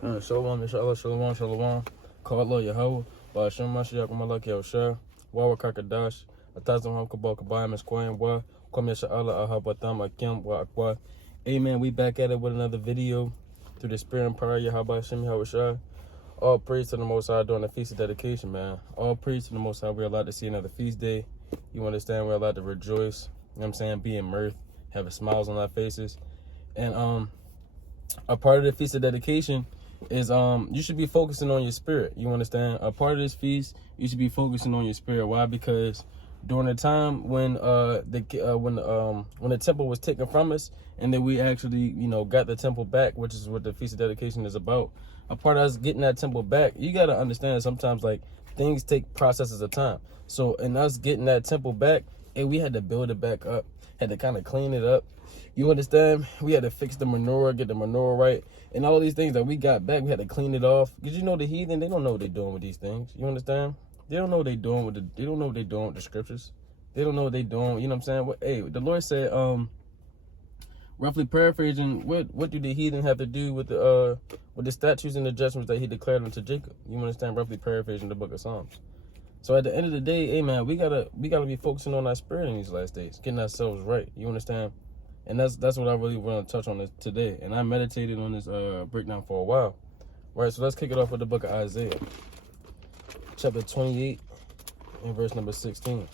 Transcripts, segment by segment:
Shalom, inshallah, shalom, shalom. Call Allah Yahweh. Ba'ashem Mashiach, Malak Yahushua. Wawa Kakadash. Atazam Ham Kabal Kabayim Esquayim Wa. Kwam Yasha'Allah Ahabatam Akim Wa Akwa. Amen. We back at it with another video through the spirit and power of Yahweh Hashem Yahushua. All praise to the Most High during the Feast of Dedication, man. All praise to the Most High. We're allowed to see another feast day. You understand? We're allowed to rejoice. You know what I'm saying? Be in mirth. Having smiles on our faces. And a part of the Feast of Dedication is you should be focusing on your spirit. You understand? A part of this feast, you should be focusing on your spirit. Why? Because during the time when the temple was taken from us, and then we actually got the temple back, which is what the Feast of Dedication is about. A part of us getting that temple back, you got to understand that sometimes like things take processes of time. So in us getting that temple back, and we had to build it back up, had to kind of clean it up. You understand? We had to fix the menorah, get the menorah right, and all these things that we got back, we had to clean it off. Because the heathen, they don't know what they're doing with these things. You understand? They don't know what they're doing with they don't know what they're doing with the scriptures. They don't know what they're doing. You know what I'm saying? The Lord said, roughly paraphrasing, what do the heathen have to do with the statutes and the judgments that He declared unto Jacob? You understand? Roughly paraphrasing the book of Psalms. So at the end of the day, amen, we gotta be focusing on our spirit in these last days, getting ourselves right. You understand? And that's what I really want to touch on this today. And I meditated on this breakdown for a while. Right, so let's kick it off with the book of Isaiah, chapter 28 and verse number 16.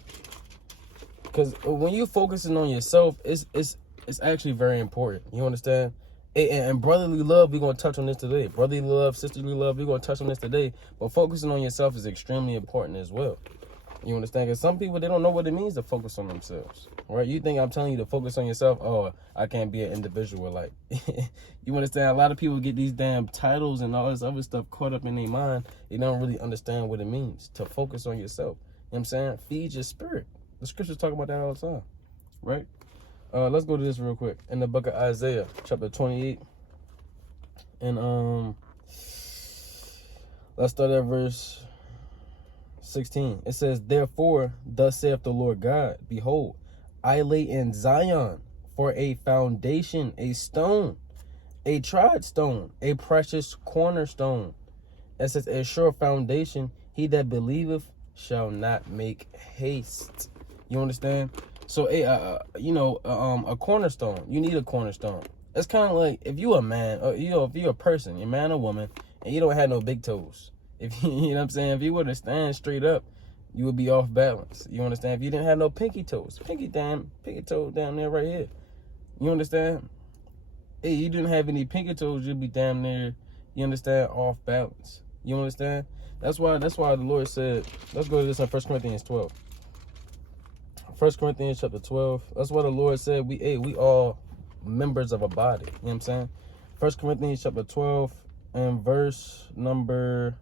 Because when you're focusing on yourself, it's actually very important. You understand? And brotherly love, we're going to touch on this today. Brotherly love, sisterly love, we're going to touch on this today. But focusing on yourself is extremely important as well. You understand? Because some people, they don't know what it means to focus on themselves. Right? You think I'm telling you to focus on yourself? Oh, I can't be an individual. Like, you understand? A lot of people get these damn titles and all this other stuff caught up in their mind. They don't really understand what it means to focus on yourself. You know what I'm saying? Feed your spirit. The scriptures talk about that all the time. Right? Let's go to this real quick. In the book of Isaiah, chapter 28. And let's start at verse 16. It says, "Therefore, thus saith the Lord God, Behold, I lay in Zion for a foundation, a stone, a tried stone, a precious cornerstone. It says, a sure foundation, he that believeth shall not make haste." You understand? So, a cornerstone. You need a cornerstone. It's kind of like if you a man, or if you're a person, you're a man or woman, and you don't have no big toes. If you know what I'm saying, if you were to stand straight up, you would be off balance. You understand? If you didn't have no pinky toes, pinky toe down there right here. You understand? Hey, you didn't have any pinky toes, you'd be damn near, you understand, off balance. You understand? That's why the Lord said, let's go to this in 1 Corinthians 12. 1 Corinthians chapter 12. That's why the Lord said we all members of a body. You know what I'm saying? 1 Corinthians chapter 12 and verse number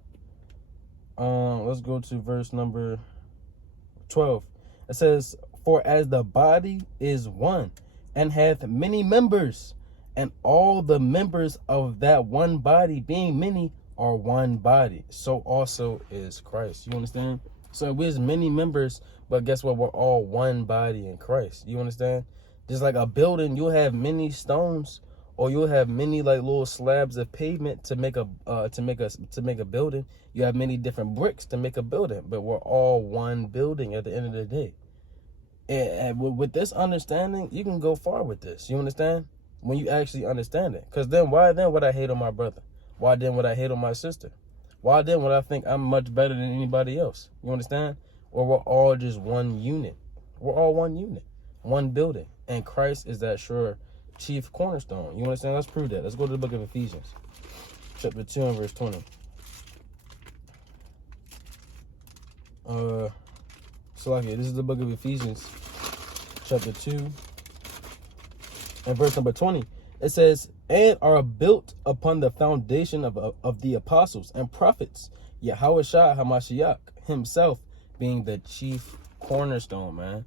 let's go to verse number 12. It says, "For as the body is one, and hath many members, and all the members of that one body, being many, are one body, so also is Christ." You understand? So we're many members, but guess what? We're all one body in Christ. You understand? Just like a building, you'll have many stones, or you'll have many like little slabs of pavement to make a building. You have many different bricks to make a building, but we're all one building at the end of the day. And with this understanding, you can go far with this. You understand? When you actually understand it. Because then, why then would I hate on my brother? Why then would I hate on my sister? Why then would I think I'm much better than anybody else? You understand? Or we're all just one unit. We're all one unit, one building. And Christ is that sure chief cornerstone. You understand? Let's prove that. Let's go to the book of Ephesians, chapter 2 and verse 20. This is the book of Ephesians, chapter 2 and verse number 20. It says, "And are built upon the foundation of the apostles and prophets, Yahushua HaMashiach himself being the chief cornerstone," man.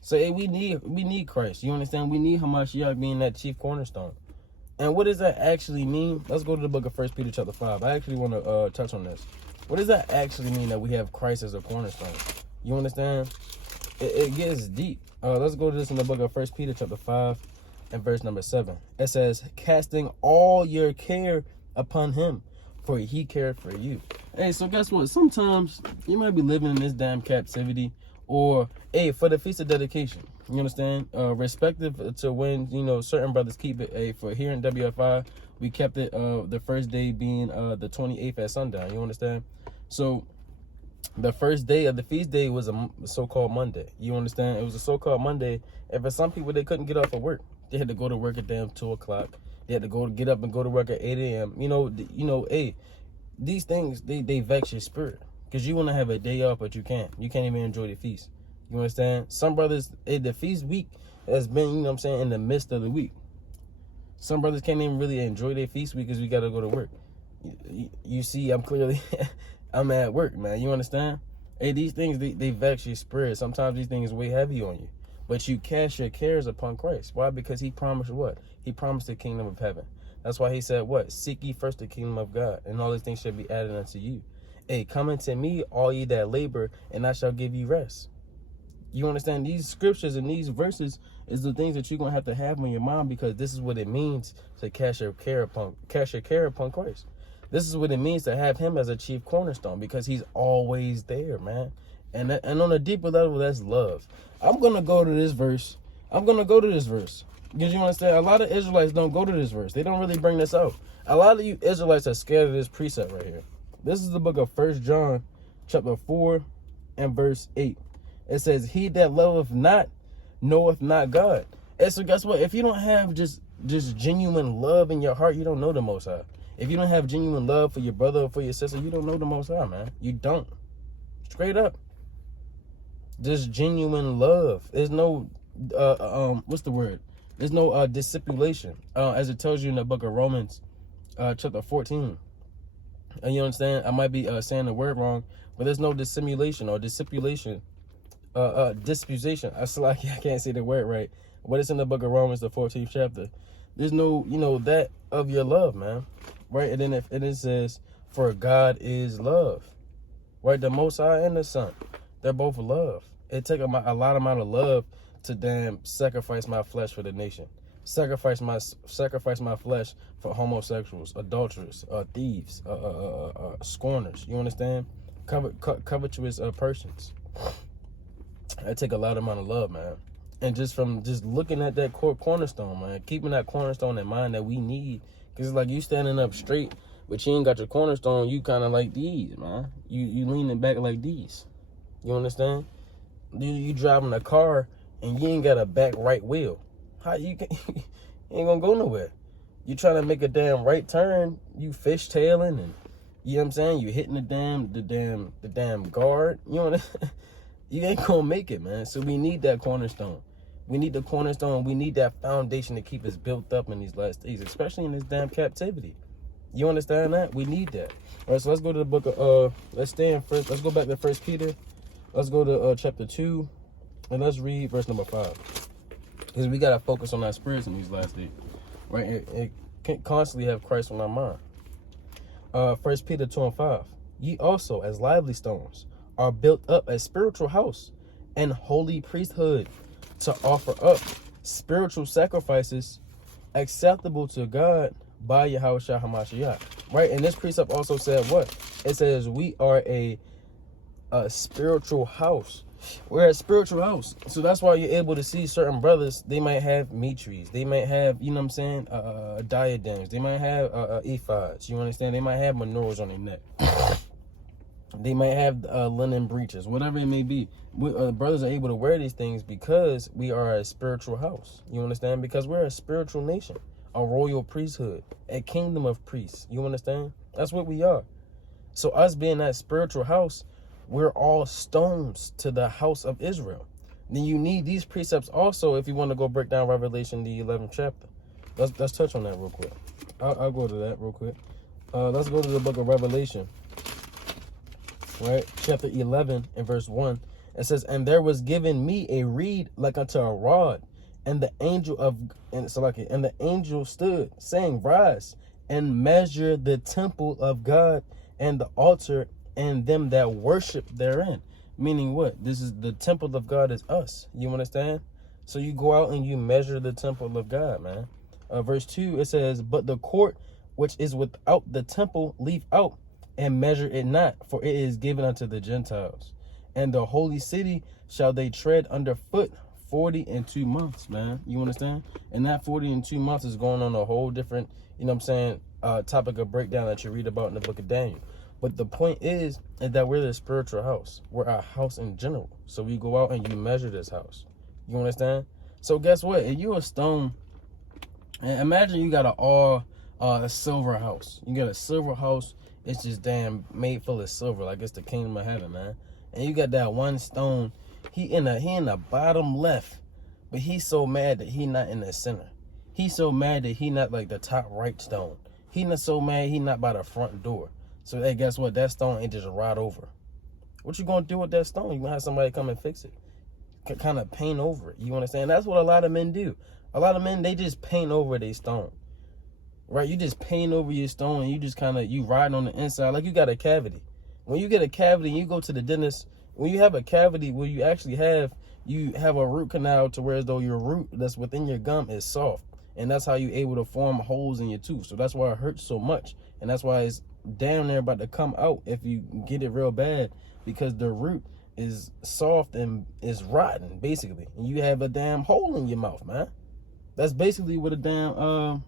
So we need Christ. You understand? We need Hamashiach being that chief cornerstone. And what does that actually mean? Let's go to the book of 1 Peter chapter 5. I actually want to touch on this. What does that actually mean that we have Christ as a cornerstone? You understand? It gets deep. Let's go to this in the book of 1 Peter chapter 5 and verse number 7. It says, "Casting all your care upon him, for he cared for you. Hey, so guess what? Sometimes you might be living in this damn captivity, or hey, for the feast of dedication. You understand? Respective to when, you know, certain brothers keep it. Hey, for here in WFI, we kept it the first day being the 28th at sundown. You understand? So the first day of the feast day was a so-called Monday. You understand? It was a so-called Monday. And for some people, they couldn't get off of work. They had to go to work at damn 2 o'clock. They had to get up and go to work at 8 a.m. You know, hey, these things, they vex your spirit. Because you want to have a day off, but you can't. You can't even enjoy the feast. You understand? Some brothers, the feast week has been, you know what I'm saying, in the midst of the week. Some brothers can't even really enjoy their feast week because we got to go to work. You see, I'm clearly, I'm at work, man. You understand? Hey, these things, they vex your spirit. Sometimes these things weigh heavy on you. But you cast your cares upon Christ. Why? Because he promised what? He promised the kingdom of heaven. That's why he said what? Seek ye first the kingdom of God, and all these things shall be added unto you. Hey, come unto me, all ye that labor, and I shall give you rest. You understand? These scriptures and these verses is the things that you're going to have on your mind, because this is what it means to cast your care upon Christ. This is what it means to have him as a chief cornerstone, because he's always there, man. And on a deeper level, that's love. I'm going to go to this verse. Because you understand, a lot of Israelites don't go to this verse. They don't really bring this out. A lot of you Israelites are scared of this precept right here. This is the book of 1 John, chapter 4, and verse 8. It says, he that loveth not, knoweth not God. And so guess what? If you don't have just genuine love in your heart, you don't know the Most High. If you don't have genuine love for your brother or for your sister, you don't know the Most High, man. You don't. Straight up. Just genuine love. There's no, what's the word? There's no dissimulation, as it tells you in the book of Romans, chapter 14. And you understand? I might be saying the word wrong, but there's no dissimulation or dissimulation, disputation. I can't say the word right, but it's in the book of Romans, the 14th chapter. There's no, that of your love, man, right? And then it says, for God is love, right? The Most High and the Son, they're both love. It take a lot amount of love to damn sacrifice my flesh for the nation. Sacrifice my flesh for homosexuals, adulterers, thieves, scorners. You understand? Covetous persons. It take a lot amount of love, man. And just looking at that cornerstone, man, keeping that cornerstone in mind that we need, because it's like you standing up straight, but you ain't got your cornerstone. You kind of like these, man. You leaning back like these. You understand? You driving a car and you ain't got a back right wheel. How you ain't gonna go nowhere. You trying to make a damn right turn, you fishtailing, and you know what I'm saying? You hitting the damn guard. You know you ain't gonna make it, man. So we need that cornerstone. We need the cornerstone. We need that foundation to keep us built up in these last days, especially in this damn captivity. You understand that? We need that. All right, so let's go to the book of let's go back to 1 Peter. Let's go to chapter 2, and let's read verse number 5. Because we got to focus on our spirits in these last days, right? It can't constantly have Christ on our mind. 1 Peter 2 and 5. Ye also, as lively stones, are built up a spiritual house and holy priesthood, to offer up spiritual sacrifices acceptable to God by Yahushua HaMashiach. Right? And this precept also said what? It says we are a spiritual house. We're a spiritual house. So that's why you're able to see certain brothers, they might have mitres. They might have, you know what I'm saying, diadems. They might have ephods. You understand? They might have menorahs on their neck. They might have linen breeches, whatever it may be. Brothers are able to wear these things because we are a spiritual house. You understand? Because we're a spiritual nation, a royal priesthood, a kingdom of priests. You understand? That's what we are. So us being that spiritual house, we're all stones to the house of Israel. Then you need these precepts also if you want to go break down Revelation, the 11th chapter. Let's touch on that real quick. I'll go to that real quick. Let's go to the book of Revelation, right? Chapter 11 and verse 1. It says, and there was given me a reed like unto a rod, and the angel stood, saying, rise and measure the temple of God and the altar and them that worship therein. Meaning what? This is the temple of God is us. You understand? So you go out and you measure the temple of God, man. Verse 2, it says, but the court which is without the temple leave out, and measure it not, for it is given unto the Gentiles. And the holy city shall they tread under foot 40 months, man. You understand? And that 40 months is going on a whole different, you know what I'm saying, topic of breakdown that you read about in the book of Daniel. But the point is that we're the spiritual house. We're a house in general. So we go out and you measure this house. You understand? So guess what? If you a stone, and imagine you got a silver house. You got a silver house. It's just damn made full of silver, like it's the kingdom of heaven, man. And you got that one stone. He in the bottom left, but he's so mad that he not in the center. He's so mad that he not like the top right stone. He not so mad he not by the front door. So hey, guess what? That stone ain't just right over. What you gonna do with that stone? You gonna have somebody come and fix it, kind of paint over it. You understand? That's what a lot of men do. A lot of men, they just paint over their stone, right? You just paint over your stone and you just you ride on the inside like you got a cavity. When you get a cavity, you go to the dentist. When you have a cavity where you actually have a root canal to where as though your root that's within your gum is soft. And that's how you're able to form holes in your tooth. So that's why it hurts so much. And that's why it's down there about to come out if you get it real bad, because the root is soft and is rotten, basically. And you have a damn hole in your mouth, man. That's basically what a damn,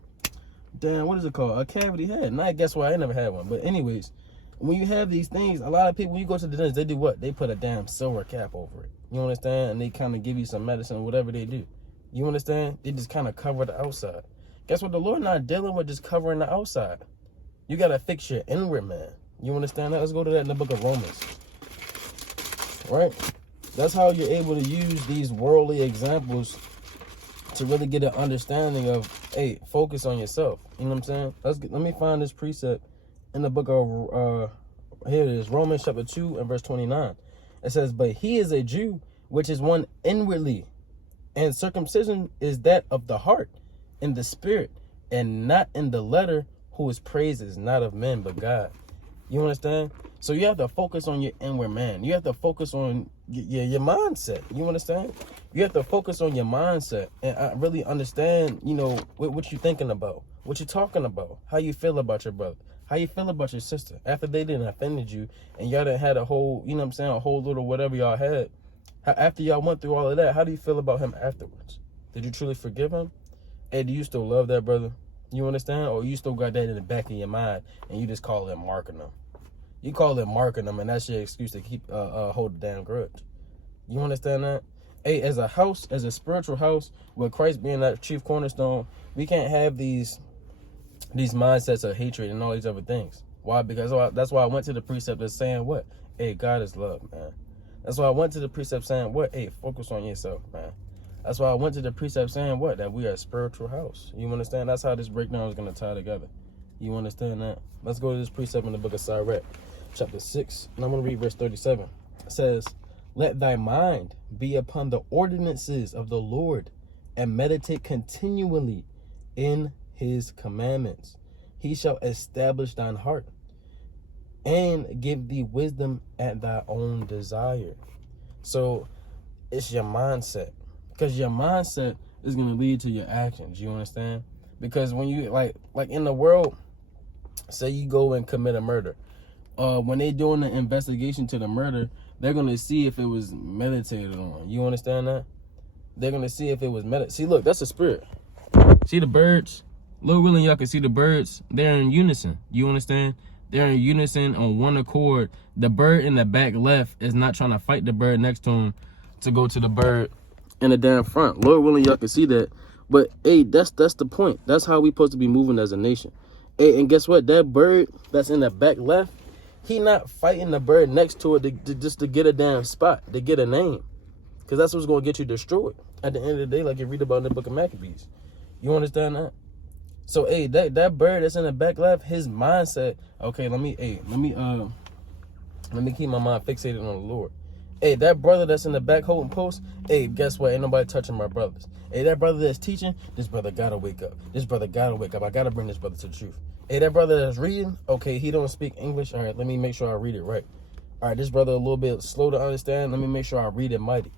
what is it called? A cavity had. And I guess what? I never had one. But anyways, when you have these things, a lot of people, when you go to the dentist, they do what? They put a damn silver cap over it. You understand? And they kind of give you some medicine, whatever they do. You understand? They just kind of cover the outside. Guess what? The Lord not dealing with just covering the outside. You got to fix your inward man. You understand that? Let's go to that in the book of Romans. Right? That's how you're able to use these worldly examples to really get an understanding of, hey, focus on yourself. You know what I'm saying? Let me find this precept in the book of, here it is, Romans chapter 2 and verse 29. It says, but he is a Jew, which is one inwardly, and circumcision is that of the heart, in the spirit, and not in the letter, whose praise is not of men, but God. You understand? So you have to focus on your inward man. You have to focus on your mindset. You understand? You have to focus on your mindset and really understand, you know, what you're thinking about, what you're talking about, how you feel about your brother, how you feel about your sister after they didn't offended you and y'all done had a whole, you know what I'm saying, a whole little whatever y'all had. After y'all went through all of that, how do you feel about him afterwards? Did you truly forgive him? Hey, do you still love that brother? You understand? Or you still got that in the back of your mind and you just call it marking them? You call it marking them, and that's your excuse to keep hold the damn grudge. You understand that? Hey, as a house, as a spiritual house, with Christ being that chief cornerstone, we can't have these mindsets of hatred and all these other things. Why? Because that's why I went to the precept that's saying what? Hey, God is love, man. That's why I went to the precept saying what? Hey, focus on yourself, man. That's why I went to the precept saying what? That we are a spiritual house. You understand? That's how this breakdown is going to tie together. You understand that? Let's go to this precept in the book of Sirach, chapter 6, and I'm going to read verse 37. It says, let thy mind be upon the ordinances of the Lord, and meditate continually in his commandments. He shall establish thine heart, and give thee wisdom at thy own desire. So it's your mindset, because your mindset is going to lead to your actions. You understand? Because when you like in the world, say you go and commit a murder, when they doing the investigation to the murder, they're going to see if it was meditated on. You understand that? They're going to see if it was See, look, that's a spirit. See the birds? Lil Will and y'all can see the birds. They're in unison. You understand? They're in unison on one accord. The bird in the back left is not trying to fight the bird next to him to go to the bird in the damn front. Lord willing, y'all can see that. But hey, that's the point. That's how we supposed to be moving as a nation. Hey, and guess what? That bird that's in the back left, he not fighting the bird next to it just to get a damn spot, to get a name. Because that's what's going to get you destroyed at the end of the day, like you read about in the book of Maccabees. You understand that? So, hey, that bird that's in the back left, his mindset, okay, let me keep my mind fixated on the Lord. Hey, that brother that's in the back holding post, hey, guess what? Ain't nobody touching my brothers. Hey, that brother that's teaching, this brother gotta wake up. This brother gotta wake up. I gotta bring this brother to the truth. Hey, that brother that's reading, okay, he don't speak English. All right, let me make sure I read it right. All right, this brother a little bit slow to understand. Let me make sure I read it mighty.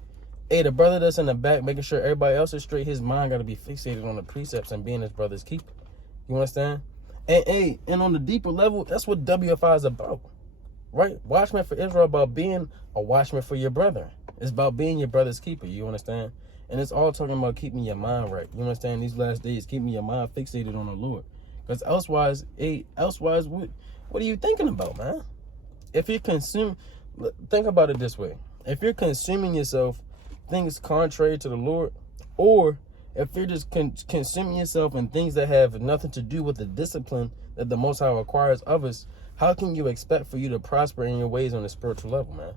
Hey, the brother that's in the back, making sure everybody else is straight, his mind got to be fixated on the precepts and being his brother's keeper. You understand? And on the deeper level, that's what WFI is about, right? Watchman for Israel about being a watchman for your brother. It's about being your brother's keeper. You understand? And it's all talking about keeping your mind right. You understand? These last days, keeping your mind fixated on the Lord. Because elsewise, what are you thinking about, man? If you think about it this way. If you're consuming yourself things contrary to the Lord, or if you're just consuming yourself in things that have nothing to do with the discipline that the Most High requires of us, how can you expect for you to prosper in your ways on a spiritual level, man?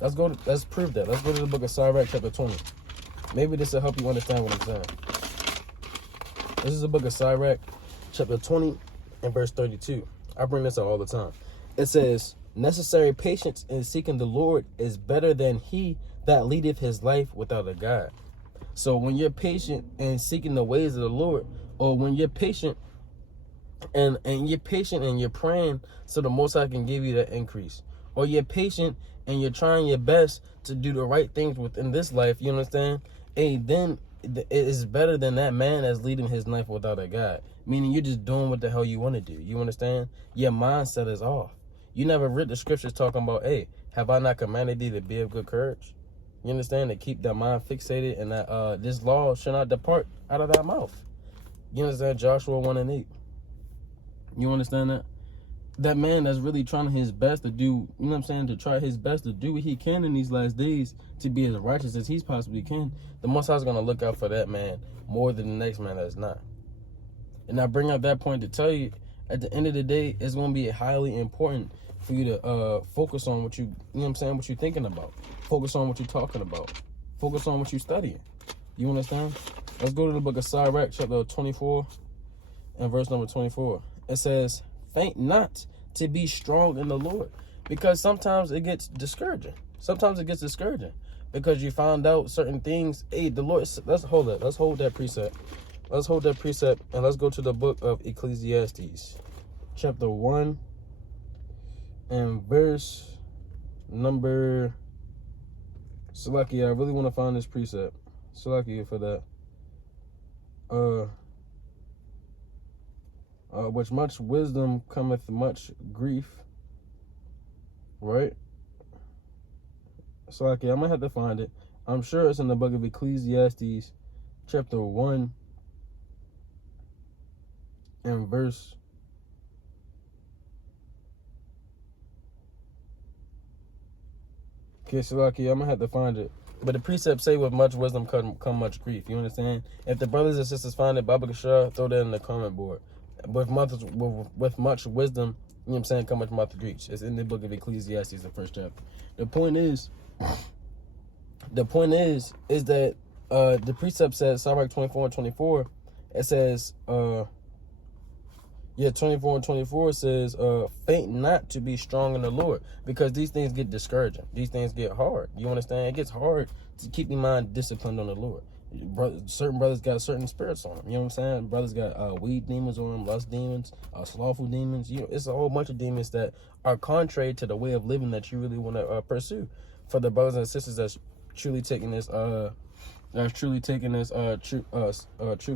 Let's prove that. Let's go to the book of Sirach, chapter 20. Maybe this will help you understand what I'm saying. This is the book of Sirach, chapter 20, and verse 32. I bring this out all the time. It says, necessary patience in seeking the Lord is better than he that leadeth his life without a God. So when you're patient and seeking the ways of the Lord, or when you're patient and you're praying so the Most High can give you that increase, or you're patient and you're trying your best to do the right things within this life, you understand? Hey, then it is better than that man that's leading his life without a God. Meaning you're just doing what the hell you want to do. You understand? Your mindset is off. You never read the scriptures talking about, hey, have I not commanded thee to be of good courage? You understand? To keep that mind fixated, and that this law shall not depart out of thy mouth. You understand? Joshua 1 and 8. You understand that? That man that's really trying his best to do, you know what I'm saying, to try his best to do what he can in these last days to be as righteous as he possibly can, the Most High is going to look out for that man more than the next man that's not. And I bring up that point to tell you, at the end of the day, it's going to be highly important for you to focus on what you know what I'm saying, what you're thinking about. Focus on what you're talking about. Focus on what you're studying. You understand? Let's go to the book of Sirach, chapter 24, and verse number 24. It says, faint not to be strong in the Lord. Because sometimes it gets discouraging. Sometimes it gets discouraging. Because you find out certain things. Hey, the Lord, let's hold it. Let's hold that precept. Let's hold that precept, and let's go to the book of Ecclesiastes, chapter 1, and verse number... Salakia, I really want to find this precept. Salakia for that. Which much wisdom cometh much grief. Right? Salakia, I might have to find it. I'm sure it's in the book of Ecclesiastes, chapter 1, and verse... Okay, Salaki, I'm gonna have to find it. But the precepts say with much wisdom come much grief. You understand? If the brothers and sisters find it, Baba Kashar, throw that in the comment board. With much wisdom, you know what I'm saying, come much grief. It's in the book of Ecclesiastes, the first chapter. The point is that the precept says, Sirach 24 and 24, it says, 24 and 24 says, faint not to be strong in the Lord, because these things get discouraging. These things get hard. You understand? It gets hard to keep your mind disciplined on the Lord. Certain brothers got certain spirits on them. You know what I'm saying? Brothers got weed demons on them, lust demons, slothful demons. You know, it's a whole bunch of demons that are contrary to the way of living that you really want to pursue. For the brothers and sisters that's truly taking this, truth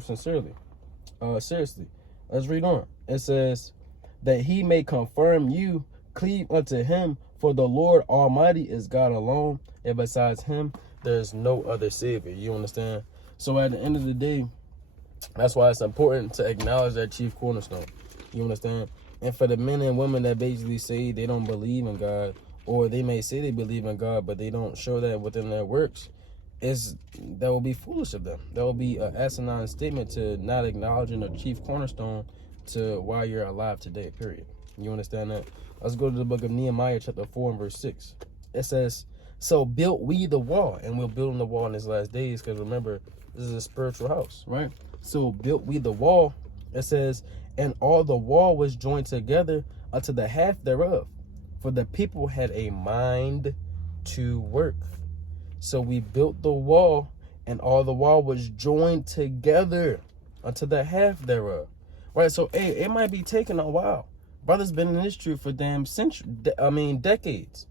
sincerely, seriously. Let's read on. It says, that he may confirm you, cleave unto him, for the Lord Almighty is God alone, and besides him, there is no other Savior. You understand? So at the end of the day, that's why it's important to acknowledge that chief cornerstone. You understand? And for the men and women that basically say they don't believe in God, or they may say they believe in God, but they don't show that within their works, that will be foolish of them. That will be an asinine statement to not acknowledging the chief cornerstone to why you're alive today, period. You understand that? Let's go to the book of Nehemiah, chapter 4 and verse 6. It says, so built we the wall, and we're building the wall in these last days, because remember, this is a spiritual house, right? So built we the wall, it says, and all the wall was joined together unto the half thereof, for the people had a mind to work. So we built the wall, and all the wall was joined together unto the half thereof. Right? So, hey, it might be taking a while. Brothers been in this truth for decades.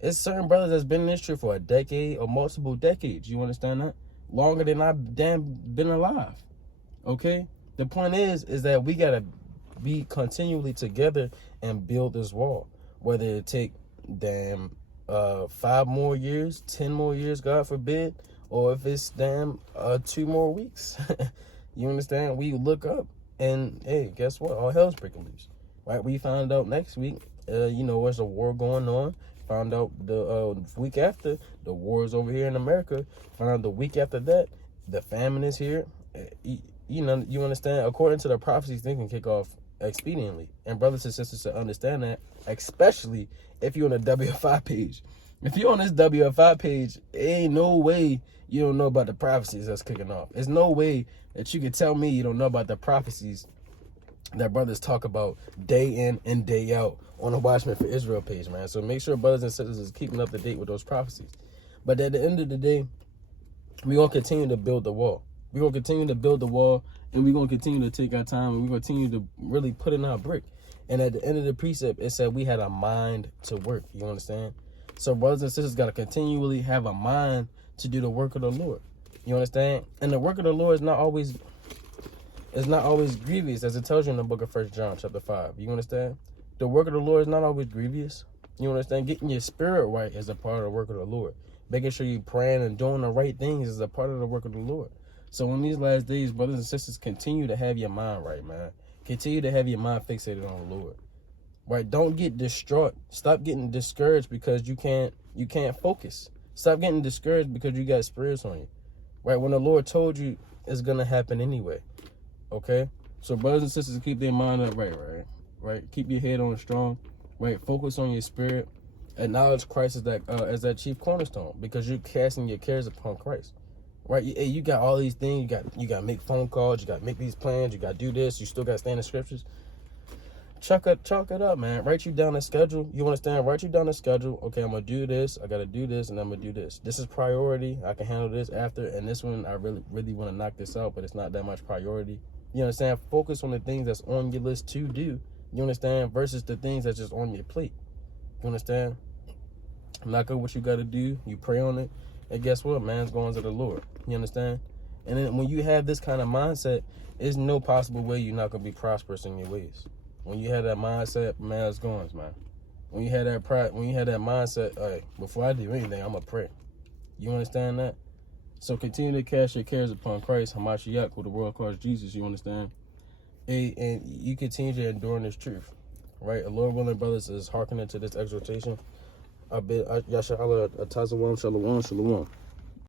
It's certain brothers that's been in this truth for a decade or multiple decades. You understand that? Longer than I've been alive. Okay? The point is that we gotta be continually together and build this wall. Whether it take 5 more years, 10 more years, God forbid, or if it's 2 more weeks. You understand? We look up and hey, guess what? All hell's breaking loose. Right? We found out next week, there's a war going on. Found out the week after, the war is over here in America. Found out the week after that, the famine is here. You understand? According to the prophecies, things can kick off expediently. And brothers and sisters to understand that, especially if you're on a WFI page. If you're on this WFI page, ain't no way you don't know about the prophecies that's kicking off. There's no way that you can tell me you don't know about the prophecies that brothers talk about day in and day out on the Watchmen for Israel page, man. So make sure brothers and sisters is keeping up to date with those prophecies. But at the end of the day, we're going to continue to build the wall. We're going to continue to build the wall, and we're going to continue to take our time, and we're going to continue to really put in our brick. And at the end of the precept, it said we had a mind to work. You understand? So brothers and sisters got to continually have a mind to do the work of the Lord. You understand? And the work of the Lord is not always grievous, as it tells you in the book of 1 John chapter 5. You understand? The work of the Lord is not always grievous. You understand? Getting your spirit right is a part of the work of the Lord. Making sure you're praying and doing the right things is a part of the work of the Lord. So in these last days, brothers and sisters, continue to have your mind right, man. Continue to have your mind fixated on the Lord. Right? Don't get distraught. Stop getting discouraged because you can't focus. Stop getting discouraged because you got spirits on you. Right? When the Lord told you, it's gonna happen anyway. Okay? So brothers and sisters, keep their mind up right? Keep your head on strong. Right? Focus on your spirit. Acknowledge Christ as that chief cornerstone, because you're casting your cares upon Christ. Right? You got all these things. You got to make phone calls. You got to make these plans. You got to do this. You still got to stand in scriptures. Chalk it up, man. Write you down a schedule. You understand? Write you down a schedule. Okay, I'm going to do this. I got to do this, and I'm going to do this. This is priority. I can handle this after. And this one, I really want to knock this out, but it's not that much priority. You understand? Focus on the things that's on your list to do. You understand? Versus the things that's just on your plate. You understand? Knock out what you got to do. You pray on it. And guess what? Man's going to the Lord. You understand? And then when you have this kind of mindset, there's no possible way you're not going to be prosperous in your ways. When you have that mindset, man's going, man. When you have that mindset, all right, before I do anything, I'm going to pray. You understand that? So continue to cast your cares upon Christ, Hamashiach, who the world calls Jesus. You understand? And you continue to endure in this truth. Right? The Lord willing, brothers, is hearkening to this exhortation. Yasha Allah, Atazawam, Shalom, Shalom.